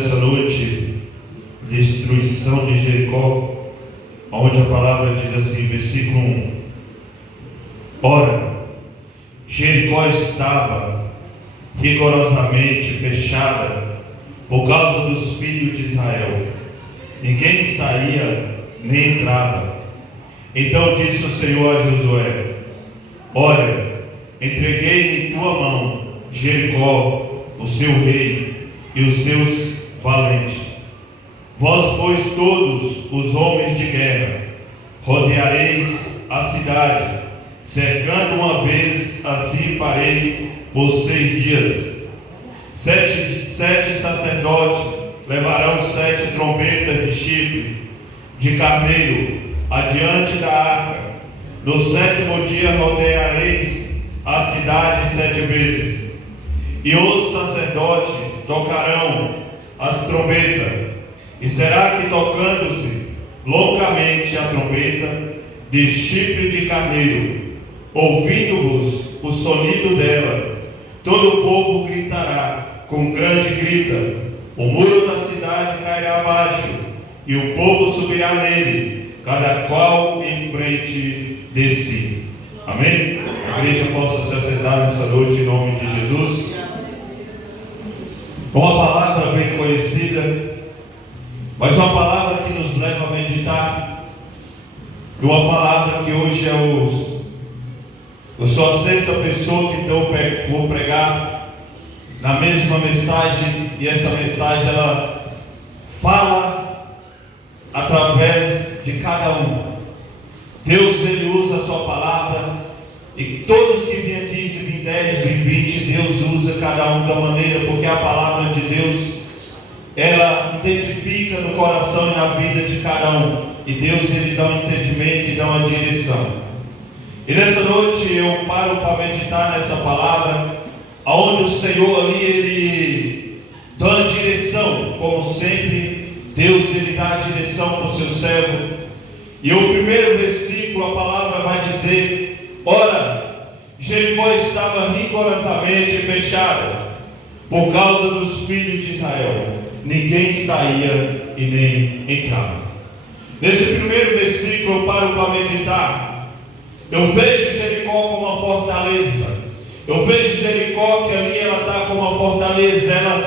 Essa noite, destruição de Jericó, onde a palavra diz assim, versículo 1: Ora, Jericó estava rigorosamente fechada por causa dos filhos de Israel. Ninguém saía nem entrava. Então disse o Senhor a Josué: Olha, entreguei em tua mão Jericó, o seu rei e os seus valentes. Vós, pois, todos os homens de guerra, rodeareis a cidade, cercando uma vez, assim fareis por 6 dias. Sete sacerdotes levarão 7 trombetas de chifre de carneiro adiante da arca. No 7º dia rodeareis a cidade 7 vezes. E os sacerdotes tocarão as trombetas. E será que, tocando-se loucamente a trombeta de chifre de carneiro, ouvindo-vos o sonido dela, todo o povo gritará com grande grita, o muro da cidade cairá abaixo, e o povo subirá nele, cada qual em frente de si. Amém? A igreja possa se assentar nessa noite em nome de Jesus. Uma palavra bem conhecida, mas uma palavra que nos leva a meditar, e uma palavra que hoje eu sou a 6ª pessoa que vou pregar na mesma mensagem, e essa mensagem ela fala através de cada um. Deus, ele usa a sua palavra, e todos que vêm 15, vêm 10, vêm 20, Deus usa cada um da maneira, porque a palavra de Deus ela identifica no coração e na vida de cada um, e Deus ele dá um entendimento e dá uma direção. E nessa noite eu paro para meditar nessa palavra, aonde o Senhor ali ele dá a direção, como sempre Deus ele dá a direção para o seu servo. E o primeiro versículo, a palavra vai dizer: Ora, Jericó estava rigorosamente fechada por causa dos filhos de Israel. Ninguém saía e nem entrava. Nesse primeiro versículo eu paro para meditar. Eu vejo Jericó como uma fortaleza. Eu vejo Jericó que ali ela está como uma fortaleza. Ela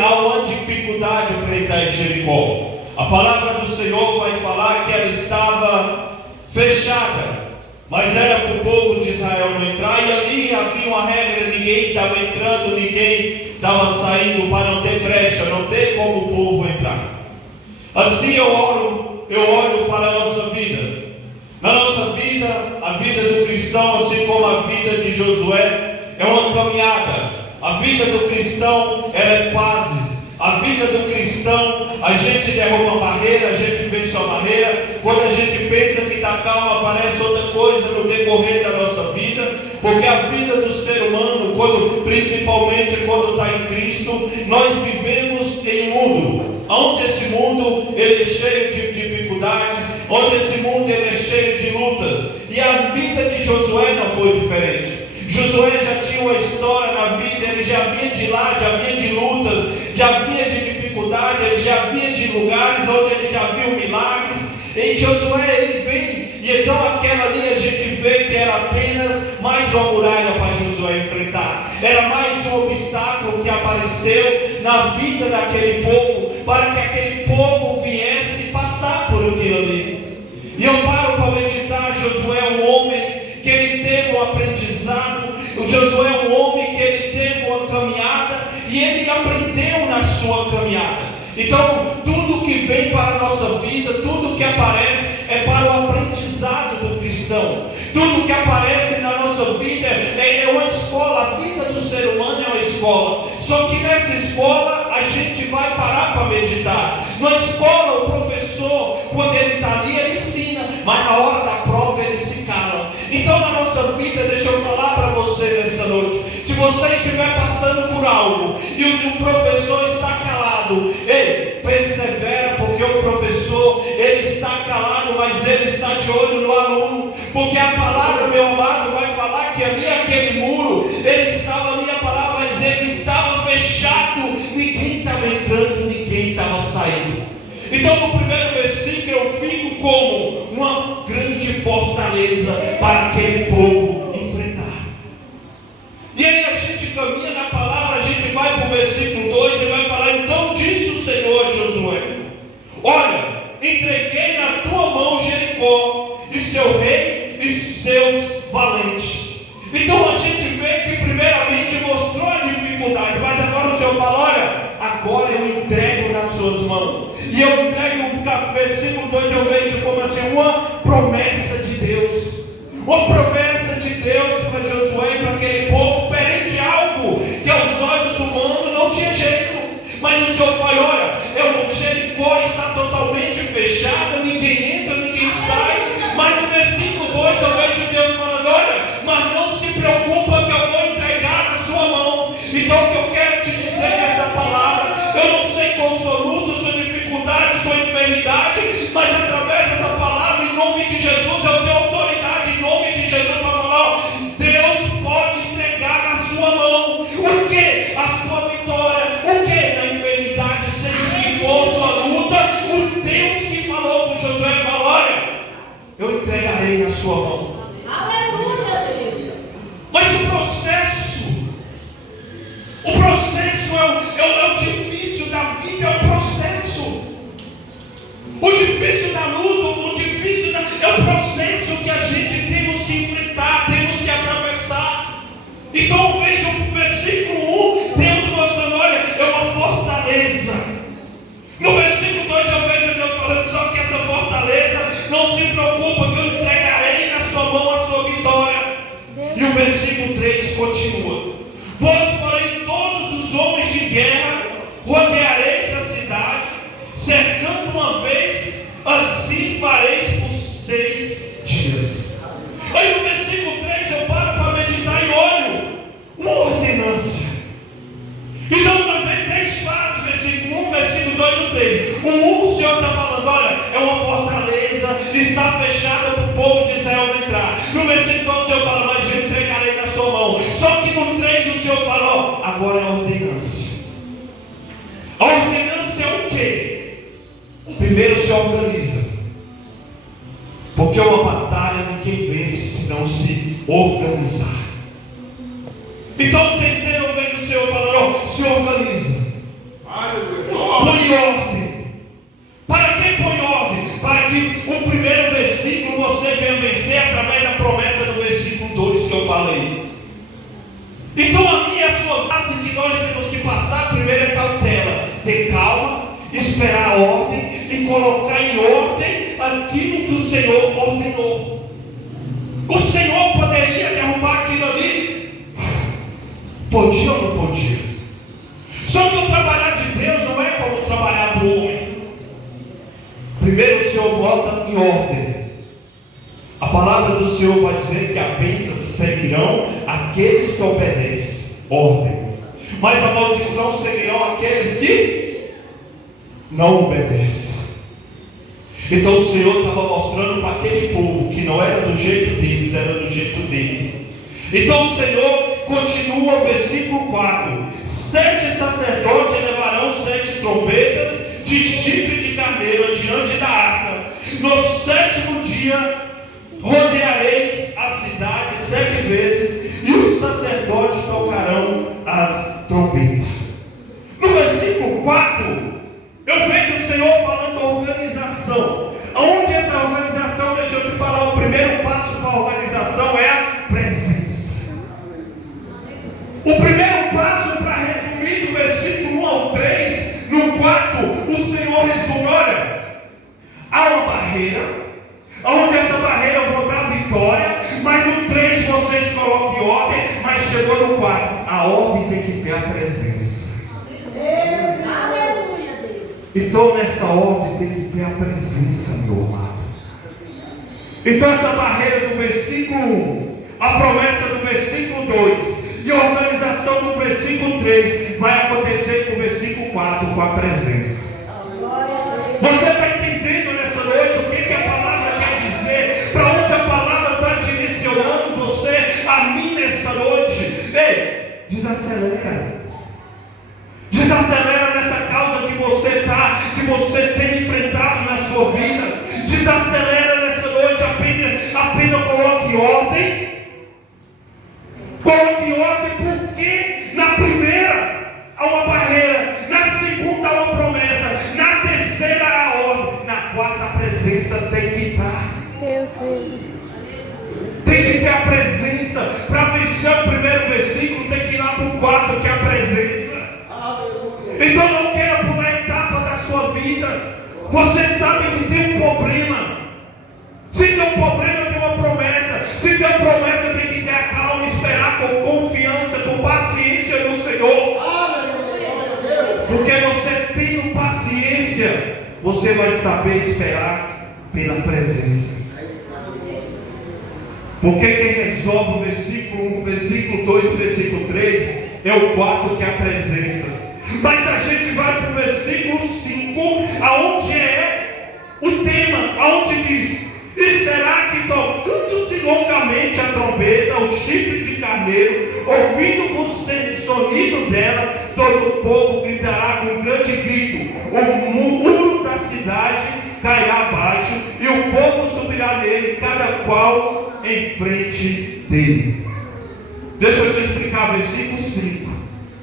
há uma dificuldade para entrar em Jericó. A palavra do Senhor vai falar que ela estava fechada, mas era para o povo de Israel não entrar. E ali havia uma regra: ninguém estava entrando, ninguém estava saindo, para não ter brecha, não ter como o povo entrar. Assim eu olho para a nossa vida. Na nossa vida, a vida do cristão, assim como a vida de Josué, é uma caminhada. A vida do cristão, ela é fases. A vida do cristão, a gente derruba uma barreira, a gente vence uma barreira. Quando a gente pensa que está calmo, aparece outra coisa no decorrer da nossa vida. Porque a vida do ser humano, principalmente quando está em Cristo, nós vivemos em um mundo, onde esse mundo ele é cheio de dificuldades, onde esse mundo ele é cheio de lutas. E a vida de Josué não foi diferente. Josué já tinha uma história na vida, ele já vinha de lá, já vinha de lutas, já vinha de dificuldade, ele já vinha de lugares onde ele já viu milagres. E Josué ele vem, e então aquela ali a gente vê que era apenas mais uma muralha para Josué enfrentar. Era mais um obstáculo que apareceu na vida daquele povo, para que aquele povo viesse passar por aquilo ali. E eu paro para meditar. Josué é um homem que ele teve um aprendizado. O Josué é um homem que ele teve uma caminhada, e ele aprendeu na sua caminhada. Então tudo que vem para a nossa vida, tudo que aparece é para o aprendizado do cristão. Tudo que aparece na nossa vida é uma escola. A vida do ser humano é uma escola. Só que nessa escola a gente vai parar para meditar. Na escola o professor, quando ele está ali, ele ensina, mas na hora da prova ele se cala. Então na nossa vida, deixa eu falar para você nessa noite, se você estiver passando por algo e o professor está calado, ei, persevera, porque o professor ele está calado, mas ele está de olho no aluno. Porque a palavra, meu amado, vai falar que ali aquele muro, ele estava ali, a palavra vai dizer que estava fechado, ninguém estava entrando, ninguém Então no primeiro versículo eu fico como uma grande fortaleza para aquele povo enfrentar. E aí a gente caminha na palavra, a gente vai para o versículo 2 e vai falar: então disse o Senhor a Josué: olha, entreguei na tua mão Jericó e seu rei e seus valentes. Então a gente vê que primeiramente mostrou a dificuldade, mas agora o Senhor fala: olha, agora eu entrego nas suas mãos. E eu entrego, o versículo 2 eu vejo como assim, uma promessa de Deus. Uma promessa de Deus para Josué e para aquele povo, perante algo que aos olhos humanos não tinha jeito. Mas o Senhor fala: olha, Jericó está totalmente fechada, ninguém entra, ninguém sai. Mas no versículo 2 eu vejo Deus falando: olha, mas não se preocupa que eu vou entregar na sua mão. Então o que eu quero te dizer nessa palavra, eu não sei qual o seu luto, sua dificuldade, sua enfermidade, mas através dessa palavra, em nome de Jesus, eu tenho autoridade em nome de Jesus para falar: Deus pode entregar na sua mão. O que? A sua vitória. O que? Na enfermidade, seja que for sua luta, o Deus que falou com Josué falou: olha, eu entregarei na sua mão. Aleluia, Deus. Mas o processo é o difícil da vida, é o processo. O difícil da luta, o difícil é o processo que a gente temos que enfrentar, temos que atravessar. Então veja o versículo 1, Deus mostrando: olha, é uma fortaleza. No versículo 2 eu vejo Deus falando: só que essa fortaleza, não se preocupa que eu entregarei na sua mão a sua vitória. E o versículo 3 continua: vós, porém, todos os homens de guerra, rodeareis a cidade, cercando uma vez, assim fareis por 6 dias. Aí no versículo 3 eu paro para meditar e olho uma ordenância. Então nós vemos 3 fases: versículo 1, versículo 2 e 3. O 1, o Senhor está falando: olha, é uma fortaleza, está fechada para o povo de Israel não entrar. No versículo 2 o Senhor fala: mas eu entregarei na sua mão. Só que no 3 o Senhor fala: agora é a ordenância. A ordenância é o quê? Primeiro se organiza, porque uma batalha ninguém vence se não se organizar. Então no terceiro eu vejo o Senhor falando: se organiza, põe ordem. Para que põe ordem? Para que o primeiro versículo você venha vencer através da promessa do versículo 2 que eu falei. Então a minha e a sua fase que nós temos que passar primeiro é cautela, ter calma, esperar a ordem e colocar em ordem aquilo que o Senhor ordenou. O Senhor poderia derrubar aquilo ali? Podia ou não podia? Só que o trabalhar de Deus não é como o trabalhar do homem. Primeiro o Senhor bota em ordem. A palavra do Senhor vai dizer que as bênçãos seguirão aqueles que obedecem. Ordem. Mas a maldição seguirão aqueles que não obedecem. Então o Senhor estava mostrando para aquele povo que não era do jeito deles, era do jeito dele. Então o Senhor continua o versículo 4: 7 sacerdotes levarão 7 trombetas de chifre de carneiro diante da arca. No 7º dia rodeareis a cidade 7 vezes, e os sacerdotes tocarão as trombetas. No versículo 4 eu vejo o Senhor falando a organização. Aonde essa organização, deixa eu te falar, o primeiro passo para a organização é a presença. O primeiro passo, para resumir do versículo 1 ao 3, no 4 o Senhor resume: olha, há uma barreira, onde essa barreira eu vou dar vitória, mas no 3 vocês colocam em ordem, mas chegou no 4, a ordem tem que ter a presença. Aleluia, Deus. Então nessa ordem tem que ter a presença, meu amado. Então essa barreira do versículo 1, a promessa do versículo 2 e a organização do versículo 3 vai acontecer com o versículo 4, com a presença. Você está entendendo nessa noite o que a palavra quer dizer? Para onde a palavra está direcionando você, a mim nessa noite? Ei, desacelera. Desacelera nessa causa que você está, que você tem enfrentado. Você sabe que tem um problema. Se tem um problema, tem uma promessa. Se tem uma promessa, tem que ter a calma, esperar com confiança, com paciência no Senhor. Porque você tendo paciência, você vai saber esperar pela presença. Porque quem resolve o versículo 1, versículo 2, versículo 3 é o 4, que é a presença. Mas a gente vai para o versículo 5, aonde é o tema, aonde diz: e será que tocando-se longamente a trombeta, o chifre de carneiro, ouvindo-vos o sonido dela, todo o povo gritará com um grande grito, o muro da cidade cairá abaixo, e o povo subirá nele, cada qual em frente dele. Deixa eu te explicar, versículo 5.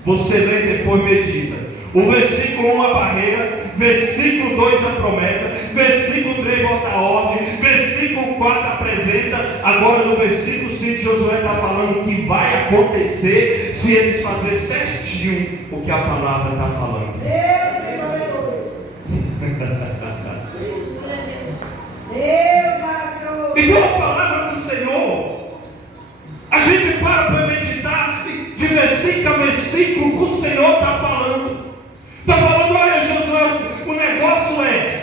Você lê e depois medita. O versículo 1 a barreira, versículo 2 a promessa, versículo 3 volta a ordem, versículo 4 a presença. Agora no versículo 5 Josué está falando que vai acontecer se eles fazerem certinho o que a palavra está falando. Então a palavra do Senhor, a gente para meditar de versículo a versículo que o Senhor está falando. Está falando: olha, Josué, o negócio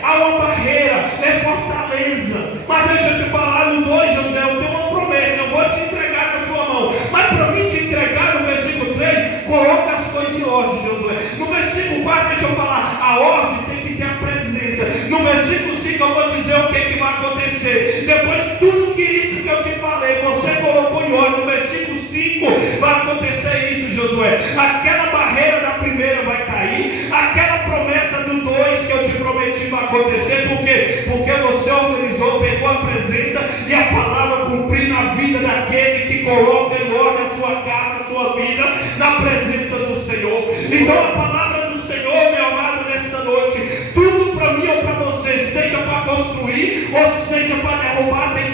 há uma barreira, é fortaleza. Mas deixa eu te falar no 2, Josué, eu tenho uma promessa, eu vou te entregar na sua mão. Mas para mim te entregar, no versículo 3, coloca as coisas em ordem, Josué. No versículo 4, deixa eu falar, a ordem tem que ter a presença. No versículo 5 eu vou dizer o que vai acontecer. Depois tudo que isso que eu te falei, você colocou em ordem. No versículo 5 vai acontecer isso, Josué. Aquela barreira da primeira vai cair. Aquela promessa do 2 que eu te prometi vai acontecer. Por quê? Porque você organizou, pegou a presença e a palavra cumprir na vida daquele que coloca em ordem a sua casa, a sua vida, na presença do Senhor. Então a palavra do Senhor, meu amado, nessa noite, tudo para mim ou para você, seja para construir ou seja para derrubar, tem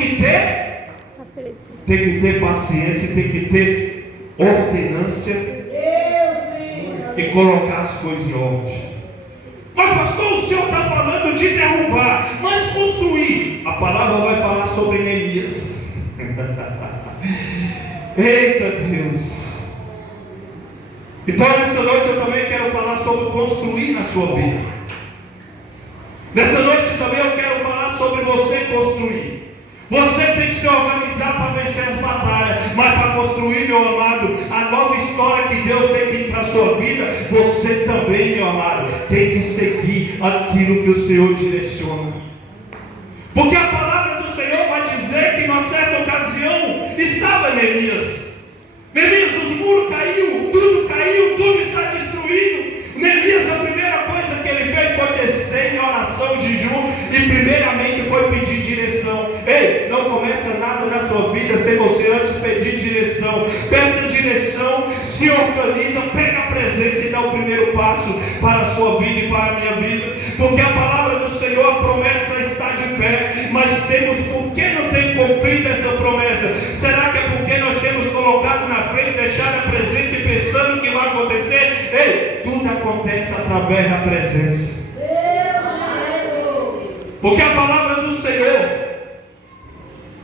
que ter paciência, tem que ter ordenância e colocar as coisas em ordem. Mas pastor, o senhor está falando de derrubar, mas construir. A palavra vai falar sobre Neemias. Eita Deus. Então nessa noite eu também quero falar sobre construir na sua vida. Nessa noite também eu quero falar sobre você construir. Você tem que se organizar para vencer as batalhas, mas para construir, meu amado, a nova história que Deus tem para a sua vida, você também, meu amado, tem que seguir aquilo que o Senhor direciona. Porque a palavra do Senhor vai dizer que numa certa ocasião estava Neemias, os muros caiu, tudo está destruído. Neemias, a primeira coisa que ele fez foi descer em oração e jejum, e primeiramente foi pedir direção. Ei, não começa nada na sua vida sem você antes pedir direção. Peça direção, se organiza, pega a presença e dá o primeiro passo para a sua vida e para a minha vida. Porque a palavra do Senhor, a promessa está de pé, mas temos, por que não tem cumprido essa promessa? Será que é porque nós temos colocado na frente, deixado a presença e pensando que vai acontecer? Ei, tudo acontece através da presença. Porque a palavra do Senhor,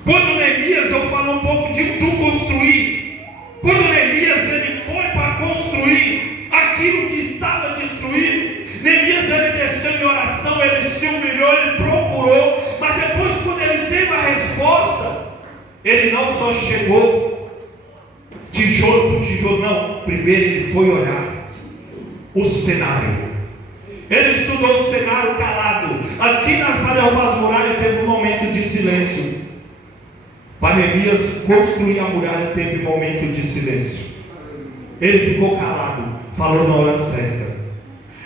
quando Neemias, eu falo um pouco do construir. Quando Neemias ele foi para construir aquilo que estava destruído, Neemias ele desceu em oração, ele se humilhou, ele procurou, mas depois quando ele teve a resposta, ele não só chegou tijolo por tijolo, não. Primeiro ele foi olhar o cenário. Ele estudou o cenário calado. Aqui para derrubar as muralhas teve um momento de silêncio. Para Neemias construir a muralha teve um momento de silêncio. Ele ficou calado, falou na hora certa.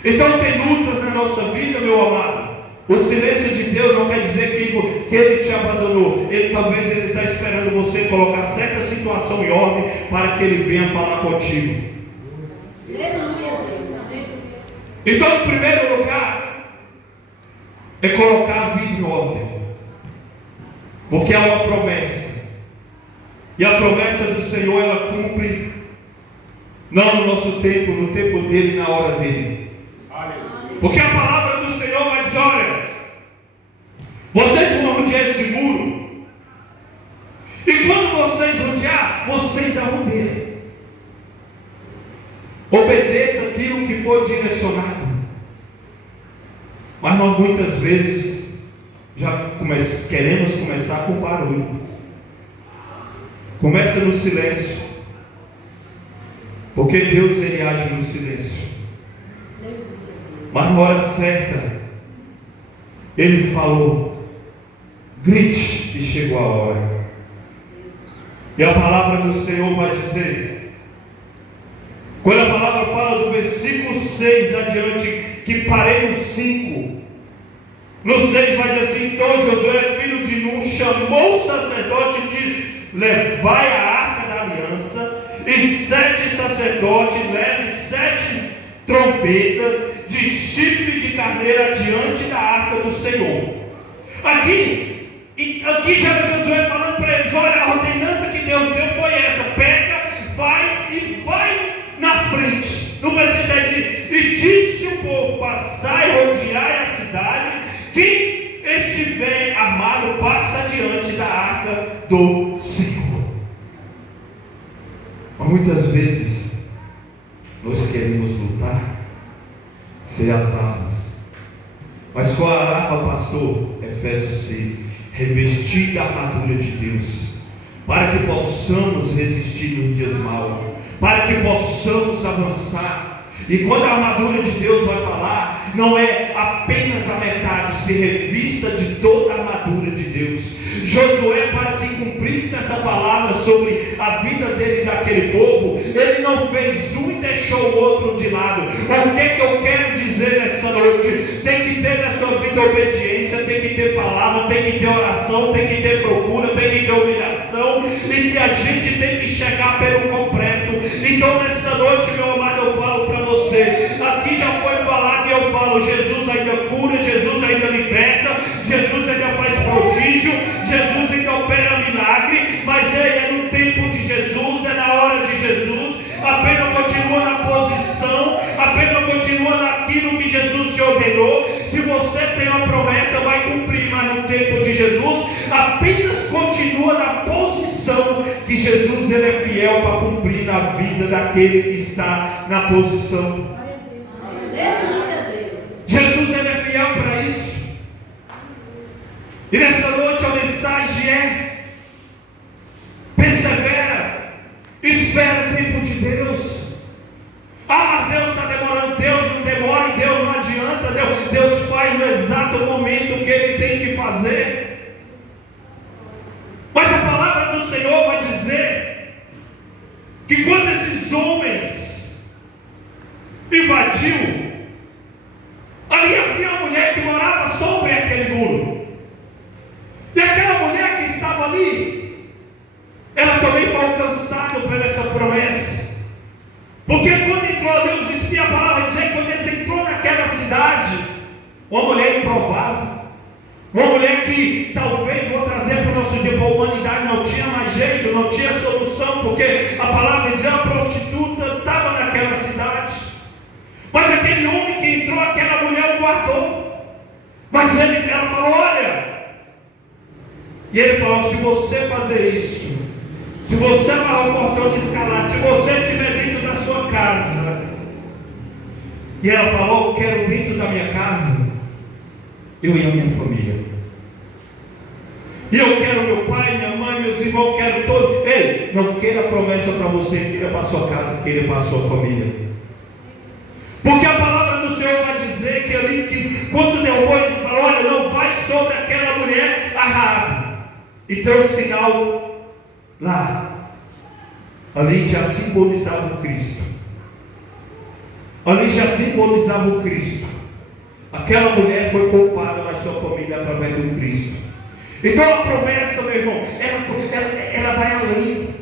Então tem lutas na nossa vida, meu amado. O silêncio de Deus não quer dizer que Ele te abandonou. Talvez Ele está esperando você colocar certa situação em ordem para que Ele venha falar contigo. Então, em primeiro lugar, é colocar a vida em ordem, porque é uma promessa, e a promessa do Senhor ela cumpre, não no nosso tempo, no tempo dele, na hora dele. Porque a palavra do Senhor vai dizer: olha, Mas nós muitas vezes já queremos começar com barulho. Começa no silêncio, porque Deus ele age no silêncio. Mas na hora certa, Ele falou: grite que chegou a hora. E a palavra do Senhor vai dizer, quando a palavra fala do versículo 6 adiante, que parei no 5, no 6 vai dizer assim: então Josué, filho de Nun, chamou o sacerdote e disse: levai a arca da aliança, e 7 sacerdotes levem 7 trombetas de chifre de carneiro diante da arca do Senhor. Aqui já era Josué falando para eles: olha, a ordenança que Deus deu foi essa, pega, faz e vai na frente. No versículo 7 diz: e disse o povo: passai e rodeai a cidade, quem estiver armado passa diante da arca do Senhor. Mas muitas vezes nós queremos lutar sem as armas. Mas qual a arma, pastor? Efésios 6: revestir da armadura de Deus, para que possamos resistir nos dias maus, para que possamos avançar. E quando a armadura de Deus vai falar, não é apenas a metade, se revista de toda a armadura de Deus. Josué, para que cumprisse essa palavra sobre a vida dele e daquele povo, ele não fez um e deixou o outro de lado. O que é que eu quero dizer nessa noite? Tem que ter na sua vida obediência, tem que ter palavra, tem que ter oração, tem que ter procura, tem que ter humilhação, e que a gente tem que chegar pelo completo. Então nessa noite, meu amado, eu falo para você, aqui já foi falado e eu falo: Jesus ainda cura, Jesus ainda liberta, Jesus ainda faz prodígio, Jesus ainda opera milagre, mas é no tempo de Jesus, é na hora de Jesus. Apenas continua na posição, apenas continua naquilo que Jesus te ordenou. Se você tem uma promessa, vai cumprir, mas no tempo de Jesus, apenas continua na posição que Jesus ele é fiel para cumprir na vida daquele que está na posição. Jesus ele é fiel para isso. E nessa noite a mensagem é: persevera, espera o tempo de Deus. Ah, mas Deus está demorando. Deus não demora, Deus não adianta, Deus faz no exato momento que Ele tem que fazer. Mas a palavra do Senhor vai dizer que quando esses homens invadiu, ali havia uma mulher que morava sobre aquele muro. E aquela mulher que estava ali, ela também foi alcançada por essa promessa. Porque quando entrou ali os espias, a palavra diz que quando eles entrou naquela cidade, uma mulher improvável, uma mulher que talvez, vou trazer para o nosso dia, para a humanidade, não tinha mais jeito, não tinha solução, porque a palavra diz que a prostituta estava naquela cidade. Mas aquele homem que entrou, aquela mulher o guardou. Mas ela falou: olha. E ele falou: se você fazer isso, se você amarrar o cordão de escalada, se você estiver dentro da sua casa. E ela falou: eu quero dentro da minha casa, eu e a minha família. E eu quero meu pai, minha mãe, meus irmãos, quero todos. Ei, não queira promessa para você, queira para a sua casa, queira para a sua família. Porque a palavra do Senhor vai dizer que ali, que quando derrubou, ele falou: olha, não vai sobre aquela mulher a Raabe. E tem um sinal lá. Ali já simbolizava o Cristo. Ali já simbolizava o Cristo. Aquela mulher foi poupada, mas sua família através do Cristo. Então a promessa, meu irmão, ela vai além.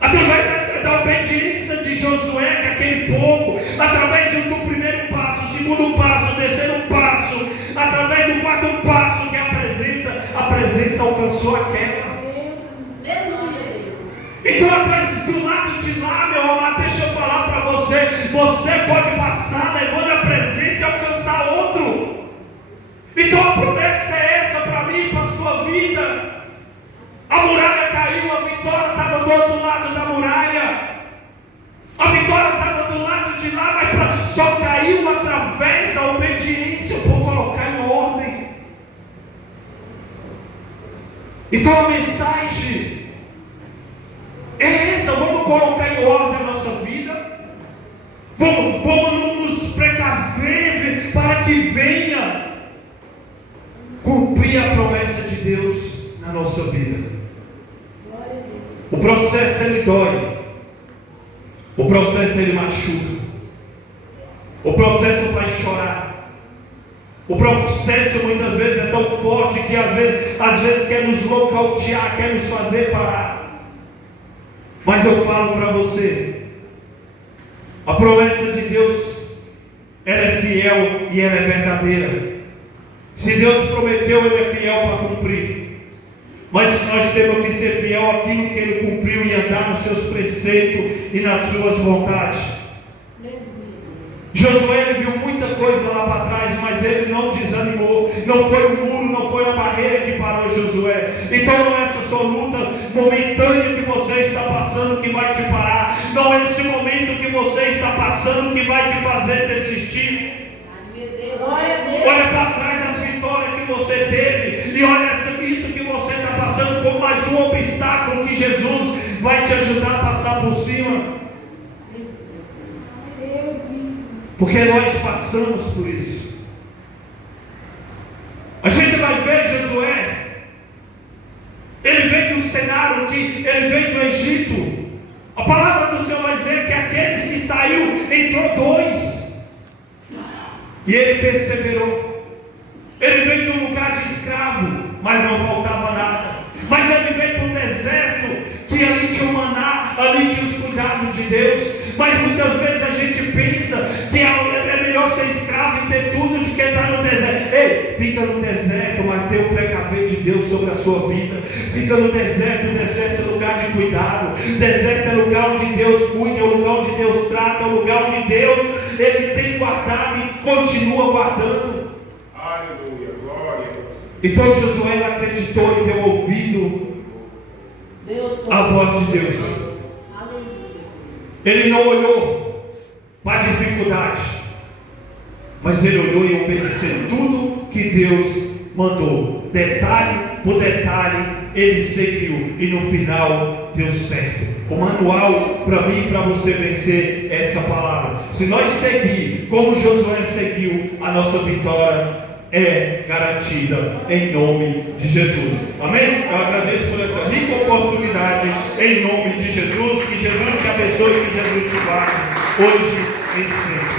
Através da obediência de Josué, que aquele povo, através do primeiro passo, segundo passo, terceiro passo, através do quarto passo, que é a presença alcançou aquela. Então, do lado de lá, meu amado, deixa eu falar para você: você pode passar levando a presença e alcançar outro. Então a promessa é essa para mim, para a sua vida. A muralha caiu, a vitória estava do outro lado da muralha. A vitória estava do lado de lá, mas só caiu através da obediência. Então a mensagem é essa: vamos colocar em ordem a nossa vida, vamos nos precaver para que venha cumprir a promessa de Deus na nossa vida. O processo ele dói, o processo ele machuca, o processo faz chorar. O processo muitas vezes é tão forte que às vezes quer nos nocautear, quer nos fazer parar. Mas eu falo para você, a promessa de Deus, ela é fiel e ela é verdadeira. Se Deus prometeu, Ele é fiel para cumprir. Mas nós temos que ser fiel àquilo que Ele cumpriu e andar nos seus preceitos e nas suas vontades. Josué, ele viu muita coisa lá para trás, mas ele não desanimou. Não foi o muro, não foi a barreira que parou Josué. Então não é essa sua luta momentânea que você está passando que vai te parar. Não é esse momento que você está passando que vai te fazer desistir. Olha para trás as vitórias que você teve e olha isso que você está passando como mais um obstáculo que Jesus vai te ajudar a passar por cima. Porque nós passamos por isso. A gente vai ver Josué, ele veio do cenário que ele veio do Egito. A palavra do Senhor vai dizer que aqueles que saiu, entrou 2. E ele perseverou. Ele veio de um lugar de escravo, mas não faltava nada. Mas ele veio para um deserto que ali tinha o maná, ali tinha os cuidados de Deus. Mas muitas vezes a gente pensa que é melhor ser escravo e ter tudo do que estar no deserto. Ei, fica no deserto, mas tem o precaver de Deus sobre a sua vida. Fica no deserto, o deserto é lugar de cuidado. O deserto é lugar onde Deus cuida, é o lugar onde Deus trata, é o lugar onde Deus Ele tem guardado e continua guardando. Aleluia, glória. Então Josué acreditou e deu ouvido à voz de Deus. Ele não olhou para a dificuldade, mas ele olhou e obedeceu tudo que Deus mandou. Detalhe por detalhe, ele seguiu e no final deu certo. O manual para mim e para você vencer é essa palavra. Se nós seguir como Josué seguiu, a nossa vitória é garantida em nome de Jesus. Amém? Eu agradeço por essa rica oportunidade em nome de Jesus. Que Jesus te abençoe, que Jesus te guarde hoje e sempre.